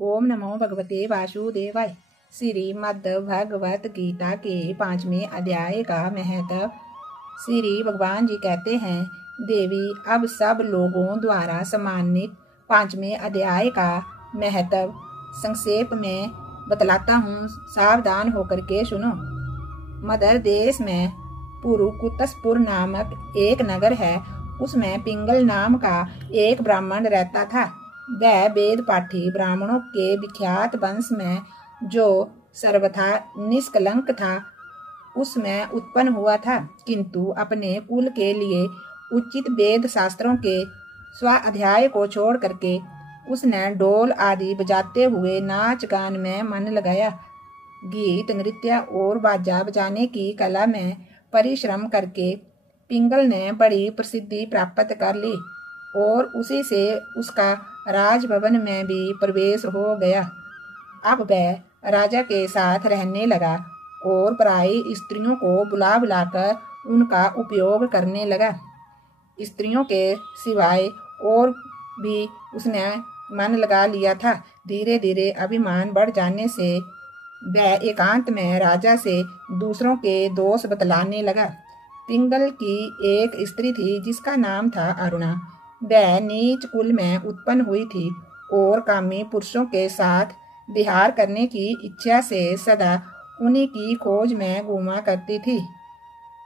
ओम नमो भगवते वासुदेवाय। श्रीमद् भगवत गीता के 5वें अध्याय का महत्व। श्री भगवान जी कहते हैं, देवी अब सब लोगों द्वारा सम्मानित 5वें अध्याय का महत्व संक्षेप में बतलाता हूँ, सावधान होकर के सुनो। मदर देश में पुरुकुतसपुर नामक एक नगर है। उसमें पिंगल नाम का एक ब्राह्मण रहता था। वह वेद पाठी ब्राह्मणों के विख्यात वंश में जो सर्वथा निष्कलंक था उसमें उत्पन्न हुआ था, किंतु अपने कुल के लिए उचित वेद शास्त्रों के स्वाध्याय को छोड़ करके उसने ढोल आदि बजाते हुए नाच गान में मन लगाया। गीत नृत्य और बाजा बजाने की कला में परिश्रम करके पिंगल ने बड़ी प्रसिद्धि प्राप्त कर ली और उसी से उसका राजभवन में भी प्रवेश हो गया। अब वह राजा के साथ रहने लगा और पराई स्त्रियों को बुला बुलाकर उनका उपयोग करने लगा। स्त्रियों के सिवाय और भी उसने मन लगा लिया था। धीरे धीरे अभिमान बढ़ जाने से वह एकांत में राजा से दूसरों के दोष बतलाने लगा। पिंगल की एक स्त्री थी जिसका नाम था अरुणा। वह नीच कुल में उत्पन्न हुई थी और कामी पुरुषों के साथ विहार करने की इच्छा से सदा उन्हीं की खोज में घूमा करती थी।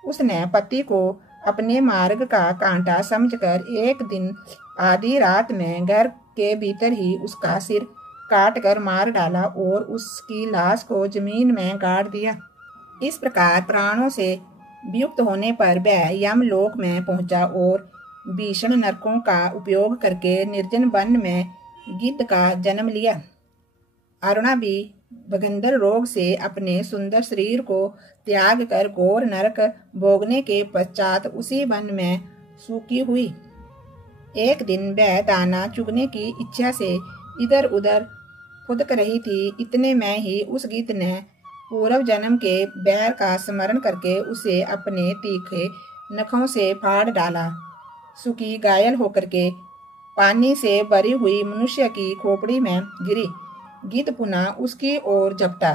उसने पति को अपने मार्ग का कांटा समझकर एक दिन आधी रात में घर के भीतर ही उसका सिर काट कर मार डाला और उसकी लाश को जमीन में गाड़ दिया। इस प्रकार प्राणों से वियुक्त होने पर वह यमलोक में पहुंचा और भीषण नरकों का उपयोग करके निर्जन वन में गिद्ध का जन्म लिया। अरुणा भी भगंदर रोग से अपने सुंदर शरीर को त्याग कर घोर नरक भोगने के पश्चात उसी वन में सूखी हुई। एक दिन वह दाना चुगने की इच्छा से इधर उधर फुदक रही थी। इतने में ही उस गिद्ध ने पूर्व जन्म के बैर का स्मरण करके उसे अपने तीखे नखों से फाड़ डाला। सूखी घायल होकर के पानी से भरी हुई मनुष्य की खोपड़ी में गिरी। गिद्ध पुनः उसकी ओर झपटा।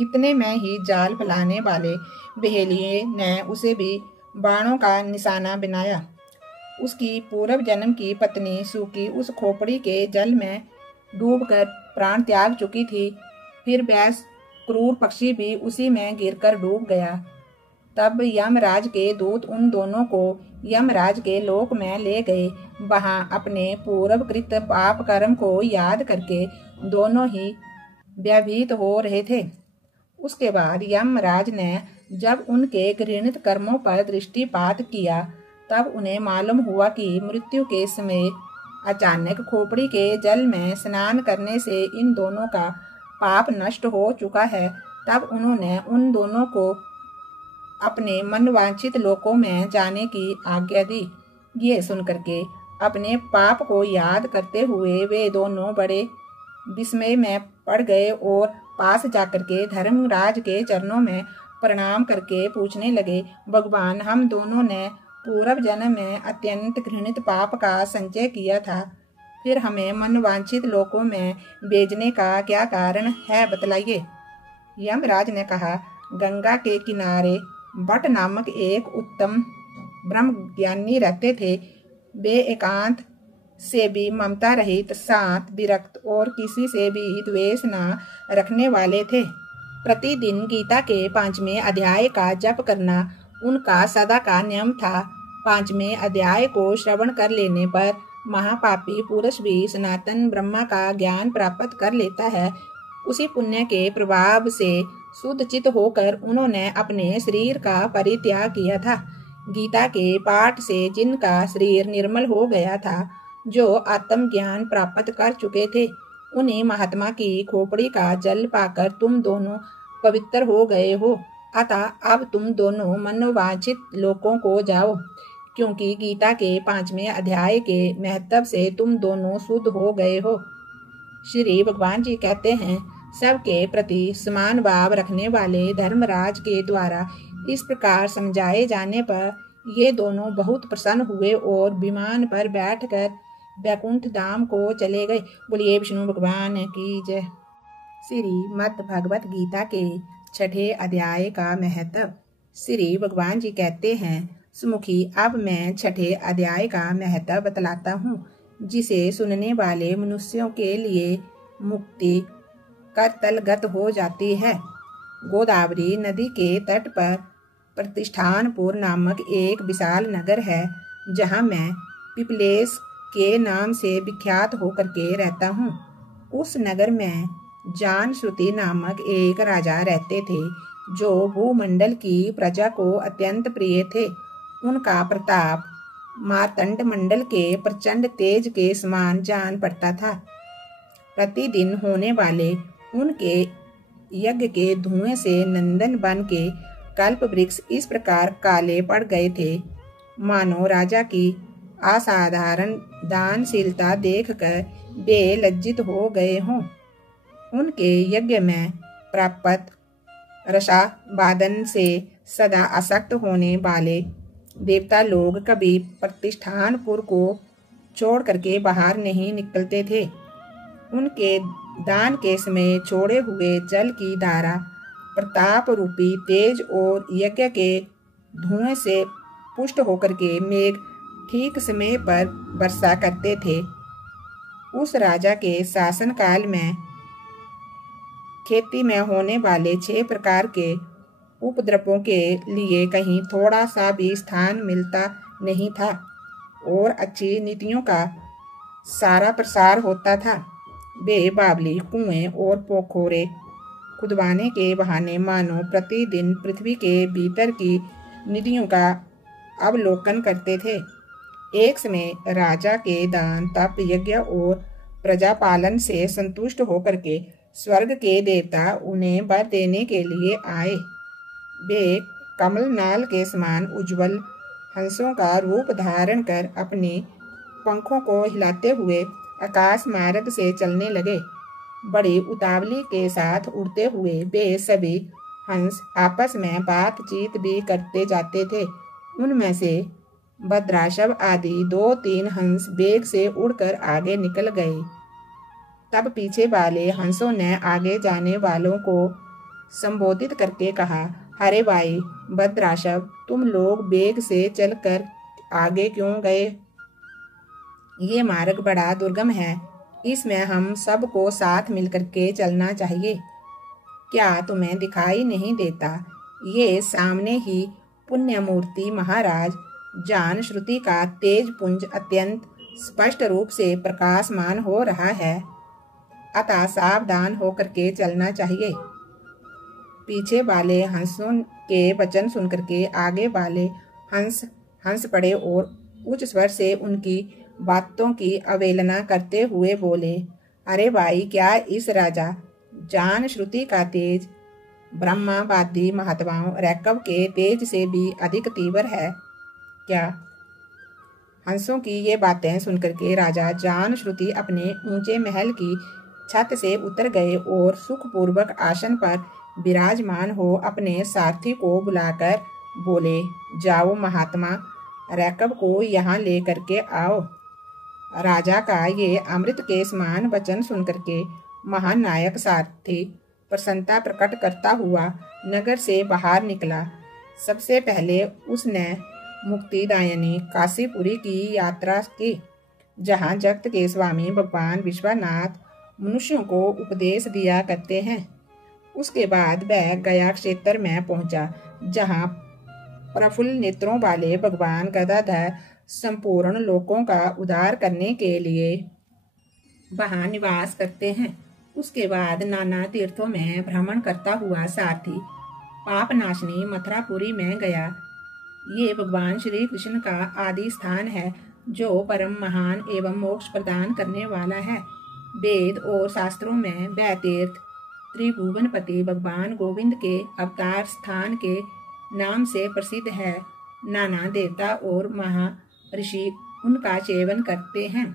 इतने में ही जाल फैलाने वाले बहेलिये ने उसे भी बाणों का निशाना बनाया। उसकी पूर्व जन्म की पत्नी सूखी उस खोपड़ी के जल में डूबकर प्राण त्याग चुकी थी। फिर वह क्रूर पक्षी भी उसी में गिरकर डूब गया। तब यमराज के दूत उन दोनों को यमराज के लोक में ले गए। वहां अपने पूर्वकृत पाप कर्म को याद करके दोनों ही भयभीत हो रहे थे। उसके बाद यमराज ने जब उनके घृणित कर्मों पर दृष्टिपात किया तब उन्हें मालूम हुआ कि मृत्यु के समय अचानक खोपड़ी के जल में स्नान करने से इन दोनों का पाप नष्ट हो चुका है। तब उन्होंने उन दोनों को अपने मनवांछित लोकों में जाने की आज्ञा दी। ये सुनकर के अपने पाप को याद करते हुए वे दोनों बड़े विस्मय में पड़ गए और पास जाकर के धर्मराज के चरणों में प्रणाम करके पूछने लगे, भगवान, हम दोनों ने पूर्व जन्म में अत्यंत घृणित पाप का संचय किया था, फिर हमें मनवांछित लोकों में भेजने का क्या कारण है, बतलाइए। यमराज ने कहा, गंगा के किनारे बट नामक एक उत्तम ब्रह्म ज्ञानी रहते थे। वे एकांत से भी ममता रहित, शांत, विरक्त और किसी से भी द्वेष न रखने वाले थे। प्रतिदिन गीता के 5वें अध्याय का जप करना उनका सदा का नियम था। 5वें अध्याय को श्रवण कर लेने पर महापापी पुरुष भी सनातन ब्रह्मा का ज्ञान प्राप्त कर लेता है। उसी पुण्य के प्रभाव से शुद्ध चित होकर उन्होंने अपने शरीर का परित्याग किया था। गीता के पाठ से जिनका शरीर निर्मल हो गया था, जो आत्म ज्ञान प्राप्त कर चुके थे, उन्हीं महात्मा की खोपड़ी का जल पाकर तुम दोनों पवित्र हो गए हो। अतः अब तुम दोनों मनोवांछित लोकों को जाओ, क्योंकि गीता के 5वें अध्याय के महत्व से तुम दोनों शुद्ध हो गए हो। श्री भगवान जी कहते हैं, सबके प्रति समान भाव रखने वाले धर्मराज के द्वारा इस प्रकार समझाए जाने पर ये दोनों बहुत प्रसन्न हुए और विमान पर बैठकर वैकुंठ धाम को चले गए। बोलिए विष्णु भगवान की जय। श्रीमद् भगवत गीता के 6ठे अध्याय का महत्व। श्री भगवान जी कहते हैं, सुमुखी, अब मैं 6ठे अध्याय का महत्व बतलाता हूँ, जिसे सुनने वाले मनुष्यों के लिए मुक्ति करतलगत हो जाती है। गोदावरी नदी के तट पर प्रतिष्ठानपुर नामक एक विशाल नगर है, जहाँ मैं पिपलेश के नाम से विख्यात होकर के रहता हूँ। उस नगर में जानश्रुति नामक एक राजा रहते थे, जो भूमंडल की प्रजा को अत्यंत प्रिय थे। उनका प्रताप मार्तंड मंडल के प्रचंड तेज के समान जान पड़ता था। प्रतिदिन होने वाले उनके यज्ञ के धुएं से नंदन वन के कल्प वृक्ष इस प्रकार काले पड़ गए थे, मानो राजा की असाधारण दानशीलता देखकर वे लज्जित हो गए हों। उनके यज्ञ में प्राप्त रसावादन से सदा आसक्त होने वाले देवता लोग कभी प्रतिष्ठानपुर को छोड़ करके बाहर नहीं निकलते थे। उनके दान के समय छोड़े हुए जल की धारा प्रताप रूपी तेज और यज्ञ के धुएं से पुष्ट होकर के मेघ ठीक समय पर वर्षा करते थे। उस राजा के शासन काल में खेती में होने वाले 6 प्रकार के उपद्रवों के लिए कहीं थोड़ा सा भी स्थान मिलता नहीं था और अच्छी नीतियों का सारा प्रसार होता था। वे बावली, कुएं और पोखरे खुदवाने के बहाने मानो प्रतिदिन पृथ्वी के भीतर की निधियों का अवलोकन करते थे। एक समय राजा के दान, तप, यज्ञ और प्रजापालन से संतुष्ट होकर के स्वर्ग के देवता उन्हें वर देने के लिए आए। वे कमल नाल के समान उज्जवल हंसों का रूप धारण कर अपने पंखों को हिलाते हुए आकाश मार्ग से चलने लगे। बड़ी उतावली के साथ उड़ते हुए वे सभी हंस आपस में बातचीत भी करते जाते थे। उनमें से भद्राशव आदि 2-3 हंस वेग से उड़कर आगे निकल गए। तब पीछे वाले हंसों ने आगे जाने वालों को संबोधित करके कहा, अरे भाई भद्राशव, तुम लोग वेग से चलकर आगे क्यों गए? ये मार्ग बड़ा दुर्गम है, इसमें हम सबको साथ मिलकर के चलना चाहिए। क्या तुम्हें दिखाई नहीं देता, ये सामने ही पुण्य मूर्ति महाराज जानश्रुति का तेज पुंज अत्यंत स्पष्ट रूप से प्रकाशमान हो रहा है, अतः सावधान होकर के चलना चाहिए। पीछे वाले हंसों के वचन सुनकर के आगे वाले हंस पड़े और उच्च स्वर से उनकी बातों की अवहेलना करते हुए बोले, अरे भाई, क्या इस राजा जानश्रुति का तेज ब्रह्मावादी महात्माओं रैकव के तेज से भी अधिक तीव्र है क्या? हंसों की ये बातें सुनकर के राजा जानश्रुति अपने ऊंचे महल की छत से उतर गए और सुखपूर्वक आसन पर विराजमान हो अपने सारथी को बुलाकर बोले, जाओ महात्मा रैकव को यहाँ लेकर के आओ। राजा का ये अमृत के समान वचन सुनकर के महानायक सारथी प्रसन्नता प्रकट करता हुआ नगर से बाहर निकला। सबसे पहले उसने मुक्तिदायिनी काशीपुरी की यात्रा की, जहाँ जगत के स्वामी भगवान विश्वनाथ मनुष्यों को उपदेश दिया करते हैं। उसके बाद वह गया क्षेत्र में पहुंचा, जहाँ प्रफुल्ल नेत्रों वाले भगवान गदाधर संपूर्ण लोकों का उद्धार करने के लिए वहाँ निवास करते हैं। उसके बाद नाना तीर्थों में भ्रमण करता हुआ सारथी पापनाशनी मथुरापुरी में गया। ये भगवान श्री कृष्ण का आदि स्थान है, जो परम महान एवं मोक्ष प्रदान करने वाला है। वेद और शास्त्रों में वह तीर्थ त्रिभुवनपति भगवान गोविंद के अवतार स्थान के नाम से प्रसिद्ध है। नाना देवता और महर्षि उनका सेवन करते हैं।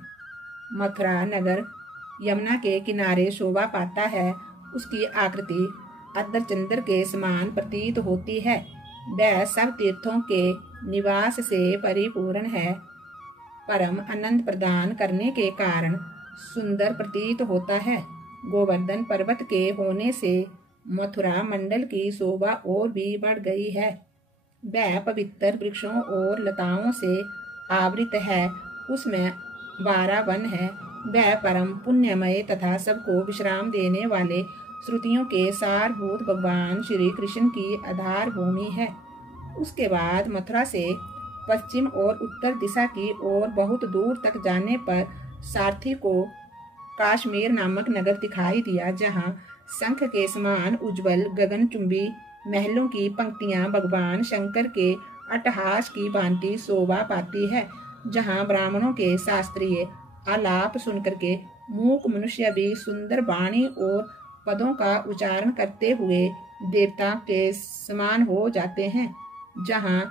मथुरा नगर यमुना के किनारे शोभा पाता है। उसकी आकृति अर्धचंद्र के समान प्रतीत होती है। वह सब तीर्थों के निवास से परिपूर्ण है। परम आनंद प्रदान करने के कारण सुंदर प्रतीत होता है। गोवर्धन पर्वत के होने से मथुरा मंडल की शोभा और भी बढ़ गई है। वह पवित्र वृक्षों और लताओं से आवृत है। उसमें 12 वन है। वह परम पुण्यमय तथा सबको विश्राम देने वाले श्रुतियों के सारभूत भगवान श्री कृष्ण की आधार भूमि है। उसके बाद मथुरा से पश्चिम और उत्तर दिशा की ओर बहुत दूर तक जाने पर सारथी को काश्मीर नामक नगर दिखाई दिया, जहाँ शंख के समान उज्जवल गगनचुंबी महलों की पंक्तियां भगवान शंकर के अट्टहास की भांति शोभा पाती है, जहाँ ब्राह्मणों के शास्त्रीय आलाप सुनकर के मूक मनुष्य भी सुंदर वाणी और पदों का उच्चारण करते हुए देवता के समान हो जाते हैं, जहाँ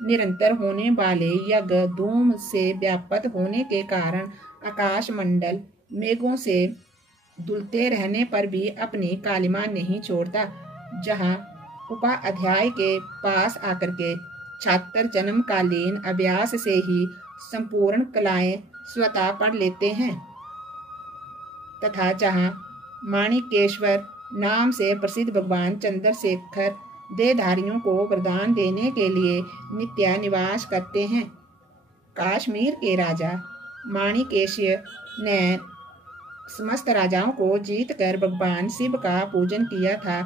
निरंतर होने वाले यज्ञ धूम से व्याप्त होने के कारण आकाश मंडल मेघों से धुलते रहने पर भी अपनी कालिमा नहीं छोड़ता, जहाँ उपाध्याय के पास आकर के छात्र जन्मकालीन अभ्यास से ही संपूर्ण कलाएं स्वतः पढ़ लेते हैं, तथा जहाँ माणिकेश्वर नाम से प्रसिद्ध भगवान चंद्रशेखर देहधारियों को वरदान देने के लिए नित्य निवास करते हैं। काश्मीर के राजा माणिकेश्वर ने समस्त राजाओं को जीतकर भगवान शिव का पूजन किया था,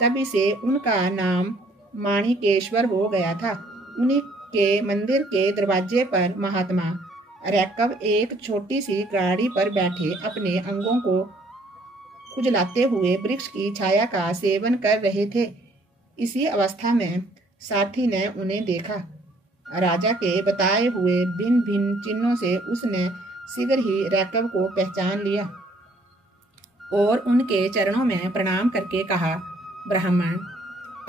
तभी से उनका नाम माणिकेश्वर हो गया था। उन्हीं के मंदिर के दरवाजे पर महात्मा रैकब एक छोटी सी गाड़ी पर बैठे अपने अंगों को खुजलाते हुए वृक्ष की छाया का सेवन कर रहे थे। इसी अवस्था में सारथी ने उन्हें देखा। राजा के बताए हुए भिन्न भिन्न चिन्हों से उसने शीघ्र ही रैकब को पहचान लिया और उनके चरणों में प्रणाम करके कहा, ब्राह्मण,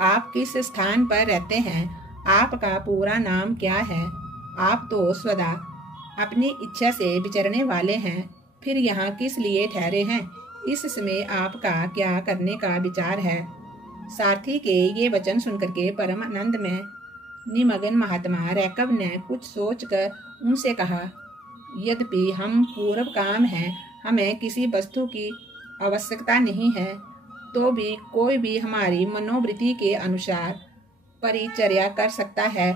आप किस स्थान पर रहते हैं? आपका पूरा नाम क्या है? आप तो सदा अपनी इच्छा से विचरने वाले हैं, फिर यहाँ किस लिए ठहरे हैं? इस समय आपका क्या करने का विचार है? सारथी के ये वचन सुनकर के परम आनंद में निमग्न महात्मा रैकब ने कुछ सोचकर उनसे कहा, यद्यपि हम पूर्व काम हैं, हमें किसी वस्तु की आवश्यकता नहीं है, तो भी कोई भी हमारी मनोवृत्ति के अनुसार परिचर्या कर सकता है।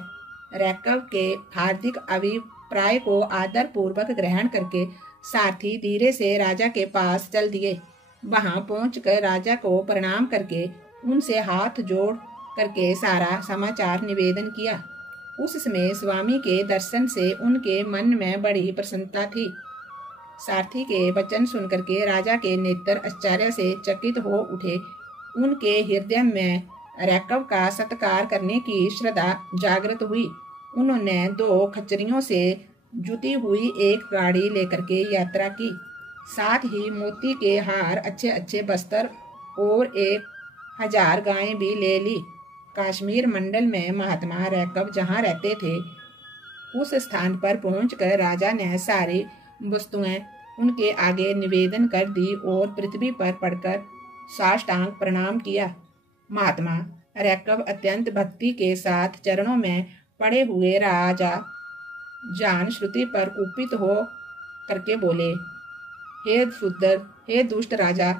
रैकब के हार्दिक अभिप्राय को आदर पूर्वक ग्रहण करके सारथी धीरे से राजा के पास चल दिए। वहां पहुंचकर राजा को प्रणाम करके उनसे हाथ जोड़ करके सारा समाचार निवेदन किया। उस समय स्वामी के दर्शन से उनके मन में बड़ी प्रसन्नता थी। सारथी के वचन सुनकर के राजा के नेत्र आश्चर्य से चकित हो उठे। उनके हृदय में रैकब का सत्कार करने की श्रद्धा जागृत हुई। उन्होंने 2 खच्चरियों से जुती हुई एक गाड़ी लेकर के यात्रा की, साथ ही मोती के हार, अच्छे अच्छे वस्त्र और 1000 गायें भी ले ली। काश्मीर मंडल में महात्मा रैकब जहाँ रहते थे, उस स्थान पर पहुंचकर राजा ने सारी वस्तुएं उनके आगे निवेदन कर दी और पृथ्वी पर पड़कर साष्टांग प्रणाम किया। महात्मा रैकब अत्यंत भक्ति के साथ चरणों में पड़े हुए राजा जान श्रुति पर कुपित हो करके बोले, हे दुष्ट राजा,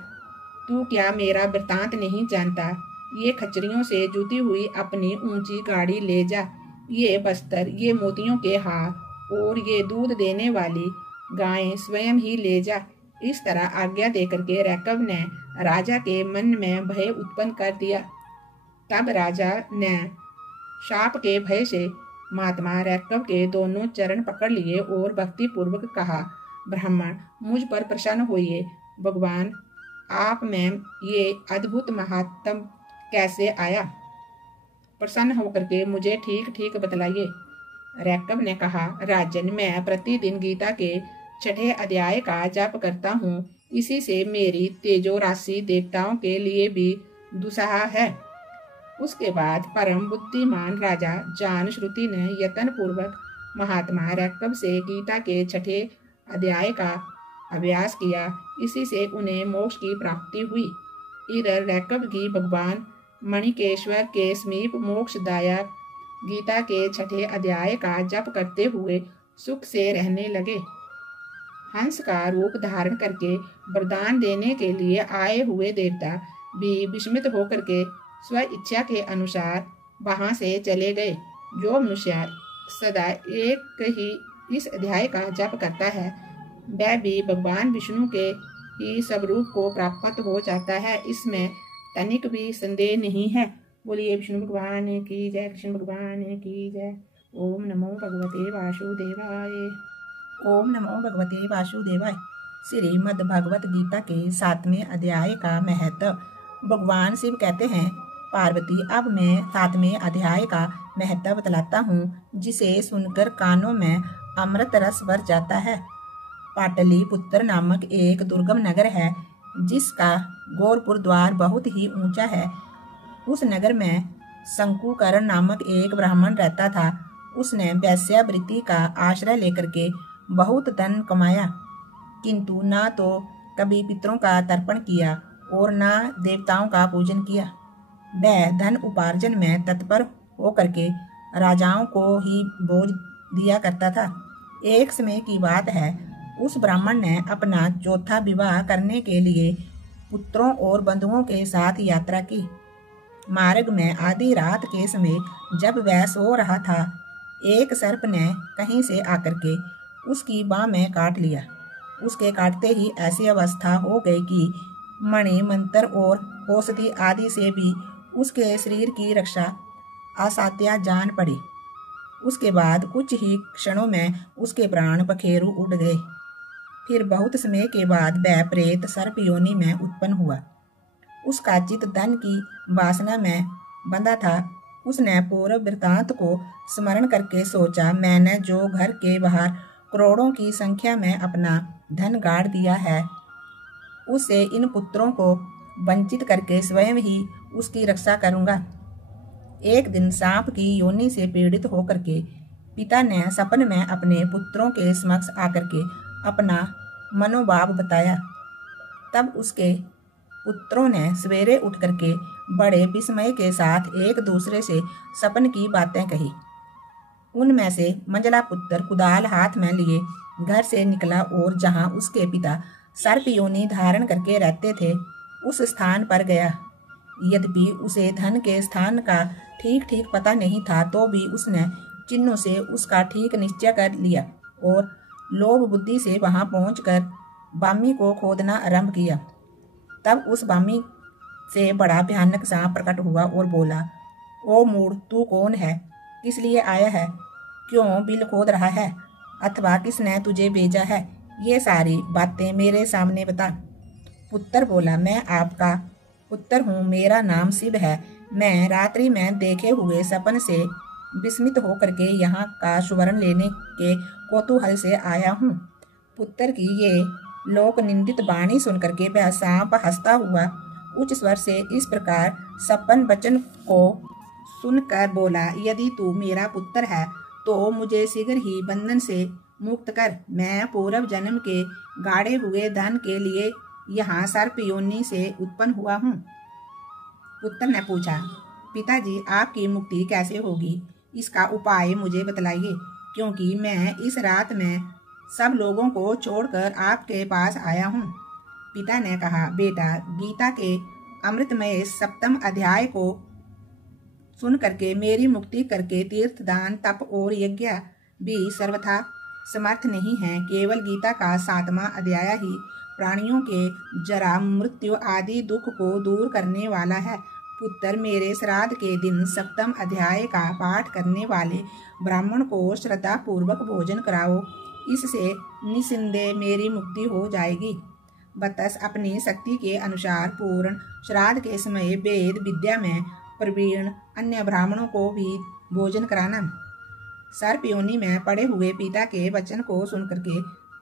तू क्या मेरा वृतांत नहीं जानता? ये खच्चरियों से जुती हुई अपनी ऊंची गाड़ी ले जा। ये बस्तर, ये मोतियों के हार और ये दूध देने वाली गायें स्वयं ही ले जा। इस तरह आज्ञा देकर के रैकब ने राजा के मन में भय उत्पन्न कर दिया। तब राजा ने शाप के भय से महात्मा रैकब के दोनों चरण पकड़ लिए और भक्ति पूर्वक कहा, ब्राह्मण, मुझ पर प्रसन्न होइए। भगवान, आप में ये अद्भुत महात्म कैसे आया? प्रसन्न होकर के मुझे ठीक ठीक बतलाइए। रैकब ने कहा, राजन, मैं प्रतिदिन गीता के 6ठे अध्याय का जाप करता हूँ। इसी से मेरी तेजो राशि देवताओं के लिए भी दुस्साह है। उसके बाद परम बुद्धिमान राजा जान श्रुति ने यत्न पूर्वक महात्मा रैकब से गीता के 6ठे अध्याय का अभ्यास किया। इसी से उन्हें मोक्ष की प्राप्ति हुई। इधर रैकब की भगवान मणिकेश्वर के समीप मोक्षदायक गीता के 6ठे अध्याय का जप करते हुए सुख से रहने लगे। हंस का रूप धारण करके वरदान देने के लिए आए हुए देवता भी विस्मित होकर के स्व इच्छा के अनुसार वहां से चले गए। जो मनुष्य सदा एक ही इस अध्याय का जप करता है वह भी भगवान विष्णु के ही स्वरूप को प्राप्त हो जाता है, इसमें तनिक भी संदेह नहीं है। बोलिए विष्णु भगवान की जय, कृष्ण भगवान की जय। ओम नमो भगवते वासुदेवाय। ओम नमो भगवते वासुदेवाय। श्रीमद् भगवत गीता के 7वें अध्याय का महत्व। भगवान शिव कहते हैं, पार्वती अब मैं 7वें अध्याय का महत्व बतलाता हूँ, जिसे सुनकर कानों में अमृत रस भर जाता है। पाटलिपुत्र नामक एक दुर्गम नगर है, जिसका गोरपुर द्वार बहुत ही ऊंचा है। उस नगर में शंकुकरण नामक एक ब्राह्मण रहता था। उसने वैश्यावृत्ति का आश्रय लेकर के बहुत धन कमाया, किंतु न तो कभी पितरों का तर्पण किया और न देवताओं का पूजन किया। वह धन उपार्जन में तत्पर होकर के राजाओं को ही बोझ दिया करता था। एक समय की बात है, उस ब्राह्मण ने अपना चौथा विवाह करने के लिए पुत्रों और बंधुओं के साथ यात्रा की। मार्ग में आधी रात के समय जब वह सो रहा था, एक सर्प ने कहीं से आकर के उसकी बाह में काट लिया। उसके काटते ही ऐसी अवस्था हो गई कि मणि मंत्र और औषधि आदि से भी उसके शरीर की रक्षा असाध्य जान पड़ी। उसके बाद कुछ ही क्षणों में उसके प्राण पखेरु उड़ गए। फिर बहुत समय के बाद वह प्रेत सर्प योनि में उत्पन्न हुआ। उसका चित्त धन की वासना में बंधा था। उसने पूर्व वृत्तांत को स्मरण करके सोचा, मैंने जो घर के बाहर करोड़ों की संख्या में अपना धन गाड़ दिया है, उससे इन पुत्रों को वंचित करके स्वयं ही उसकी रक्षा करूंगा। एक दिन सांप की योनि से पीड़ित होकर के पिता ने सपन में अपने पुत्रों के समक्ष आकर के अपना मनोभाव बताया। तब उसके पुत्रों ने सवेरे उठ करके बड़े विस्मय के साथ एक दूसरे से सपन की बातें कही। उनमें से मंझला पुत्र कुदाल हाथ में लिए घर से निकला और जहां उसके पिता सर्प योनि धारण करके रहते थे, उस स्थान पर गया। यद्यपि उसे धन के स्थान का ठीक ठीक पता नहीं था, तो भी उसने चिन्हों से उसका ठीक निश्चय कर लिया और लोभ बुद्धि से वहां पहुंचकर बामी को खोदना आरंभ किया। तब उस बामी से बड़ा भयानक सांप प्रकट हुआ और बोला, ओ मूढ़, तू कौन है? किस लिए आया है? क्यों बिल खोद रहा है? अथवा किसने तुझे भेजा है? ये सारी बातें मेरे सामने बता। पुत्र बोला, मैं आपका पुत्र हूँ, मेरा नाम शिव है। मैं रात्रि में देखे हुए सपन से विस्मित होकर के यहाँ का सुवर्ण लेने के कौतूहल से आया हूँ। पुत्र की ये लोक निंदित वाणी सुनकर के वह सांप हंसता हुआ उच्च स्वर से इस प्रकार सपन वचन को सुनकर बोला, यदि तू मेरा पुत्र है तो मुझे शीघ्र ही बंधन से मुक्त कर। मैं पूर्व जन्म के गाड़े हुए धन के लिए यहाँ सर्प योनि से उत्पन्न हुआ हूँ। पुत्र ने पूछा, पिताजी, आपकी मुक्ति कैसे होगी? इसका उपाय मुझे बतलाइए, क्योंकि मैं इस रात में सब लोगों को छोड़कर आपके पास आया हूँ। पिता ने कहा, बेटा, गीता के अमृतमय 7वें अध्याय को सुन करके मेरी मुक्ति करके तीर्थ दान तप और यज्ञ भी सर्वथा समर्थ नहीं है। केवल गीता का 7वां अध्याय ही प्राणियों के जरा मृत्यु आदि दुख को दूर करने वाला है। पुत्र, मेरे श्राद्ध के दिन 7वें अध्याय का पाठ करने वाले ब्राह्मण को श्रद्धा पूर्वक भोजन कराओ, इससे निस्संदेह मेरी मुक्ति हो जाएगी। बतस अपनी शक्ति के अनुसार पूर्ण श्राद्ध के समय वेद विद्या में प्रवीण अन्य ब्राह्मणों को भी भोजन कराना। सर्प योनि में पड़े हुए पिता के वचन को सुनकर के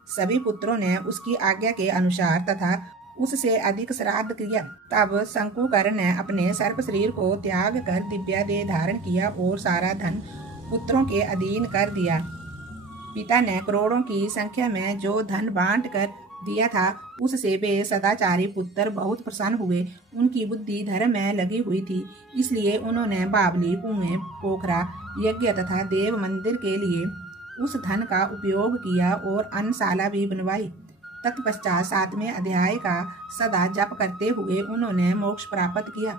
सभी पुत्रों ने उसकी आज्ञा के अनुसार तथा उससे अधिक श्राद्ध किया। तब शंकुकर्ण ने अपने सर्प शरीर को त्याग कर दिव्या देह धारण किया और सारा धन पुत्रों के अधीन कर दिया। पिता ने करोड़ों की संख्या में जो धन बांट कर दिया था, उससे वे सदाचारी पुत्र बहुत प्रसन्न हुए। उनकी बुद्धि धर्म में लगी हुई थी, इसलिए उन्होंने बावली, कुएं, पोखरा, यज्ञ तथा देव मंदिर के लिए उस धन का उपयोग किया और अन्नशाला भी बनवाई। तत्पश्चात 7वें अध्याय का सदा जप करते हुए उन्होंने मोक्ष प्राप्त किया।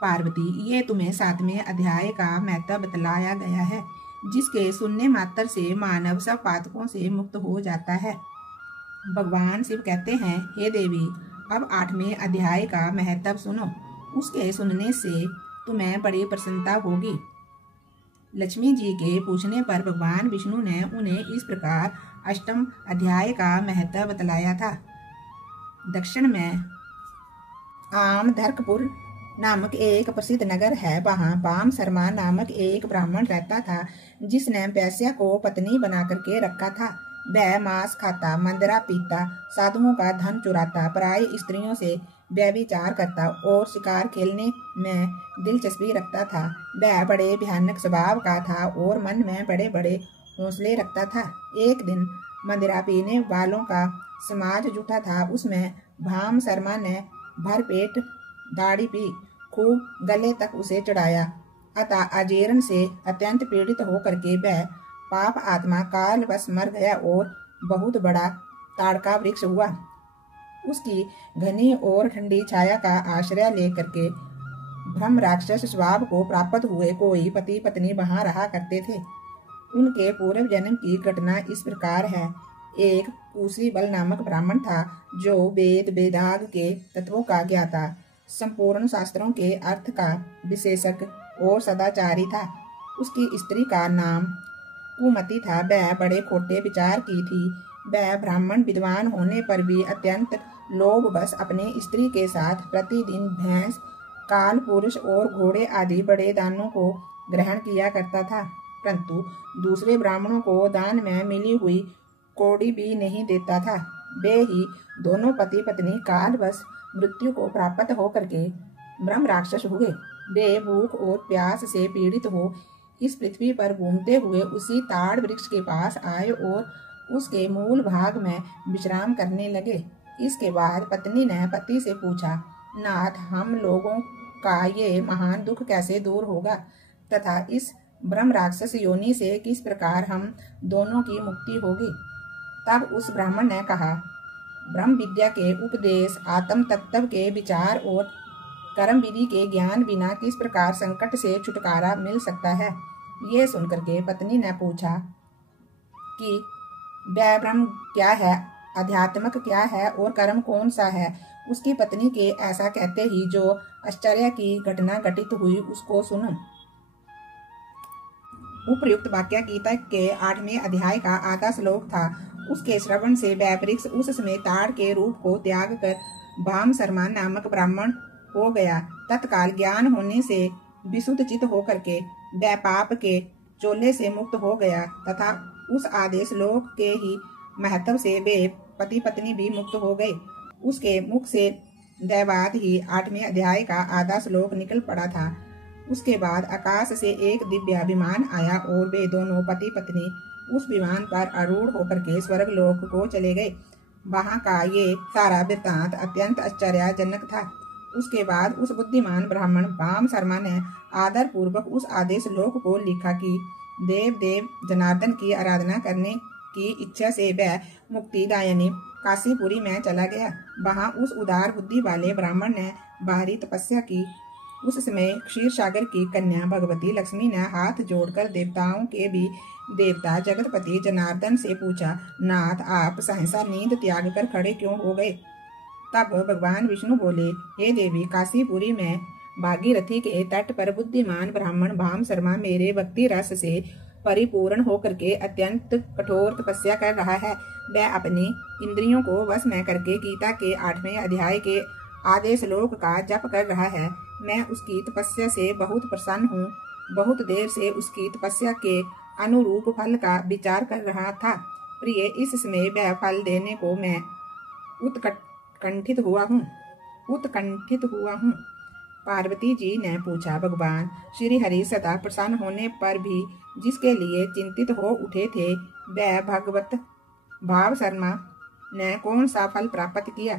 पार्वती, ये तुम्हें 7वें अध्याय का महत्व बतलाया गया है, जिसके सुनने मात्र से मानव सब पातकों से मुक्त हो जाता है। भगवान शिव कहते हैं, हे देवी, अब 8वें अध्याय का महत्व सुनो। उसके सुनने से तुम्हें बड़ी प्रसन्नता होगी। लक्ष्मी जी के पूछने पर भगवान विष्णु ने उन्हें इस प्रकार 8वें अध्याय का महत्व बतलाया था। दक्षिण में आमधर्कपुर नामक एक प्रसिद्ध नगर है। वहाँ बाम शर्मा नामक एक ब्राह्मण रहता था, जिसने वेश्या को पत्नी बना करके रखा था। वह मांस खाता, मंदरा पीता, साधुओं का धन चुराता, पराई स्त्रियों से व्यभिचार करता और शिकार खेलने में दिलचस्पी रखता था। वह बड़े भयानक स्वभाव का था और मन में बड़े बड़े हौसले रखता था। एक दिन मंदिरा पीने वालों का समाज जुटा था। उसमें भाम शर्मा ने भरपेट दाढ़ी पी, खूब गले तक उसे चढ़ाया। अतः अजीर्ण से अत्यंत पीड़ित होकर के वह पाप आत्मा कालवश मर गया और बहुत बड़ा ताड़का वृक्ष हुआ। उसकी घनी और ठंडी छाया का आश्रय लेकर के ब्रह्म राक्षस स्वभाव को प्राप्त हुए कोई पति पत्नी वहां रहा करते थे। उनके पूर्व जन्म की घटना इस प्रकार है। एक पूसी बल नामक ब्राह्मण था, जो वेद वेदाग के तत्वों का ज्ञाता, संपूर्ण शास्त्रों के अर्थ का विशेषज्ञ और सदाचारी था। उसकी स्त्री का नाम कुमति था। वह बड़े खोटे विचार की थी। वह ब्राह्मण विद्वान होने पर भी अत्यंत लोभवश अपनी स्त्री के साथ प्रतिदिन भैंस, काल पुरुष और घोड़े आदि बड़े दानों को ग्रहण किया करता था, परंतु दूसरे ब्राह्मणों को दान में मिली हुई कौड़ी भी नहीं देता था। वे ही दोनों पति पत्नी कालवश मृत्यु को प्राप्त होकर के ब्रह्म राक्षस हुए। वे भूख और प्यास से पीड़ित हो इस पृथ्वी पर घूमते हुए उसी ताड़ वृक्ष के पास आए और उसके मूल भाग में विश्राम करने लगे। इसके बाद पत्नी ने पति से पूछा, नाथ, हम लोगों का ये महान दुख कैसे दूर होगा तथा इस ब्रह्म राक्षस योनि से किस प्रकार हम दोनों की मुक्ति होगी? तब उस ब्राह्मण ने कहा, ब्रह्म विद्या के उपदेश, आत्म तत्व के विचार और कर्म विधि के ज्ञान बिना किस प्रकार संकट से छुटकारा मिल सकता है? ये सुनकर के पत्नी ने पूछा कि वह ब्रह्म क्या है, अध्यात्मक क्या है और कर्म कौन सा है? उसकी पत्नी के ऐसा कहते ही जो आश्चर्य की घटना घटित हुई उसको सुनो। उपर्युक्त वाक्य गीता के 8वें अध्याय का आधा श्लोक था। उसके श्रवण से वह वृक्ष उस समय ताड़ के रूप को त्याग कर भाम शर्मा नामक ब्राह्मण हो गया। तत्काल ज्ञान होने से विशुद्ध चित होकर के वह पाप के चोले से मुक्त हो गया तथा उस आधे श्लोक के ही महत्व से वे पति पत्नी भी मुक्त हो गए। उसके मुख से दैवाद ही 8वें अध्याय का आधा श्लोक निकल पड़ा था। उसके बाद आकाश से एक दिव्य विमान आया और वे दोनों पति पत्नी उस विमान पर आरूढ़ होकर के स्वर्ग लोक को चले गए। वहां का ये सारा वृत्तांत अत्यंत आश्चर्यजनक था। उसके बाद उस बुद्धिमान ब्राह्मण भाम शर्मा ने आदर पूर्वक उस आदेश श्लोक को लिखा कि देव देव जनार्दन की आराधना करने की इच्छा से वह मुक्तिदायिनी काशीपुरी में चला गया। वहां उस उदार बुद्धि वाले ब्राह्मण ने बाहरी तपस्या की। उस समय क्षीर सागर की कन्या भगवती लक्ष्मी ने हाथ जोड़कर देवताओं के भी देवता जगतपति जनार्दन से पूछा, नाथ, आप सहसा नींद त्याग कर खड़े क्यों हो गए? तब भगवान विष्णु बोले, हे देवी, काशीपुरी में भागीरथी के तट पर बुद्धिमान ब्राह्मण भाम शर्मा मेरे भक्ति रस से परिपूर्ण होकर के अत्यंत कठोर तपस्या कर रहा है। वह अपनी इंद्रियों को वश में करके गीता के 8वें अध्याय के आधे श्लोक का जप कर रहा है। मैं उसकी तपस्या से बहुत प्रसन्न हूँ। बहुत देर से उसकी तपस्या के अनुरूप फल का विचार कर रहा था। प्रिय, इस समय वह फल देने को मैं उत्कंठित हुआ हूँ। पार्वती जी ने पूछा, भगवान श्री हरि सदा प्रसन्न होने पर भी जिसके लिए चिंतित हो उठे थे, वह भगवत भाव शर्मा ने कौन सा फल प्राप्त किया?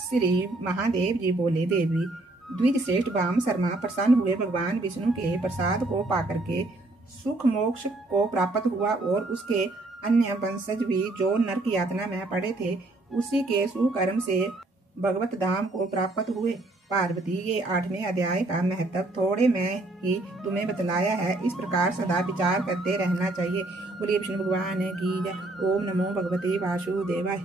श्री महादेव जी बोले, देवी, द्विज श्रेष्ठ भाम शर्मा प्रसन्न हुए भगवान विष्णु के प्रसाद को पाकर के सुख मोक्ष को प्राप्त हुआ और उसके अन्य वंशज भी जो नरक यातना में पड़े थे उसी के सुकर्म से भगवत धाम को प्राप्त हुए। पार्वती, ये 8वें अध्याय का महत्व थोड़े में ही तुम्हें बतलाया है। इस प्रकार सदा विचार करते रहना चाहिए। बोलिए विष्णु भगवान की जय। ओम नमो भगवते वासुदेवाय।